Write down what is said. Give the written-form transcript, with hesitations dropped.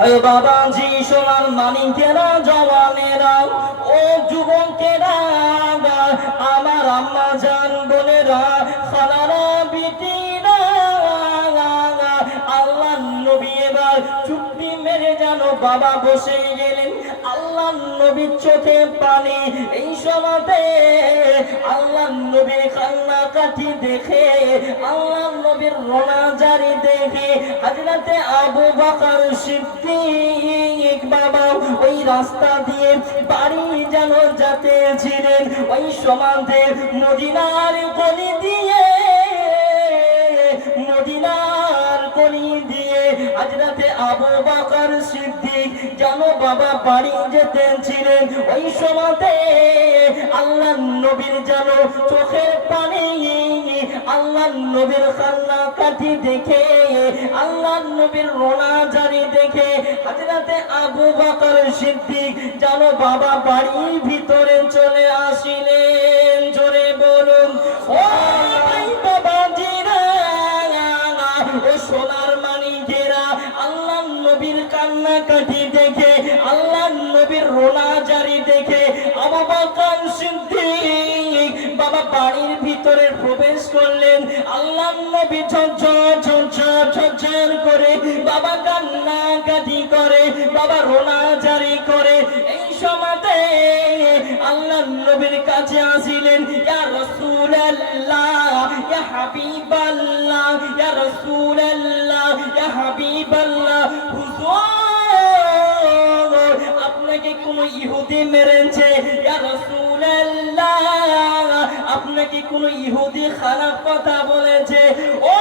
ওই বাবাজি সোনার মানিকেরা জওয়ানেরা ও যুবকেরা আমার আম্মা জান বোনেরা খালারা বিটিরা আল্লাহ নবী এবার চুপটি মেরে যেন বাবা বসে গেলেন। আল্লাহ নবীর চোখে পানি। এই সময়তে আল্লাহ নবীর কান্নাকাটি দেখে, আল্লাহ নবীর রোনাজারি দেখে হযরতে আবু বকর সিদ্দিক বাবা ওই রাস্তা দিয়ে বাড়ি যেন যেতেছিলেন। ওই সময়তে মদিনার গলি দিয়ে, মদিনার গলি দিয়ে হযরতে আবু বকর সিদ্দিক যেন বাবা বাড়ি যেতেছিলেন। ওই সময়তে আল্লাহ নবীর যেন চোখের পানি, আল্লাহ নবীর কান্নাকাটি দেখে, আল্লাহ নবীর রোনাজারি দেখে হযরতে আবু বকর সিদ্দিক যেন বাবা বাড়ির ভিতরে চলে আসিলেন। জোরে বলুন ও ভাই বাবাজিরা, ও সোনার মানিকেরা, আল্লাহ নবীর কান্নাকাটি দেখে, আল্লাহ নবীর রোনাজারি দেখে আবু বকর সিদ্দিক বাবা বাড়ির ভিতরে প্রবেশ করলেন। আল্লাহ নবী ঝরঝর ঝরঝর ঝরঝর করে বাবা কান্নাকাটি করে, বাবা রোনাজারি করে। এই সময়তে আল্লাহ নবীর কাছে আসিলেন। ইয়া রাসূলুল্লাহ, ইয়া হাবিবাল্লাহ, ইয়া রাসূলুল্লাহ, ইয়া হাবিবাল্লাহ, হুজুর আপনাকে কোন ইহুদি মেরেছে? ইয়া রাসূলুল্লাহ আপনাকে কোন ইহুদি খারাপ কথা বলেছে? ও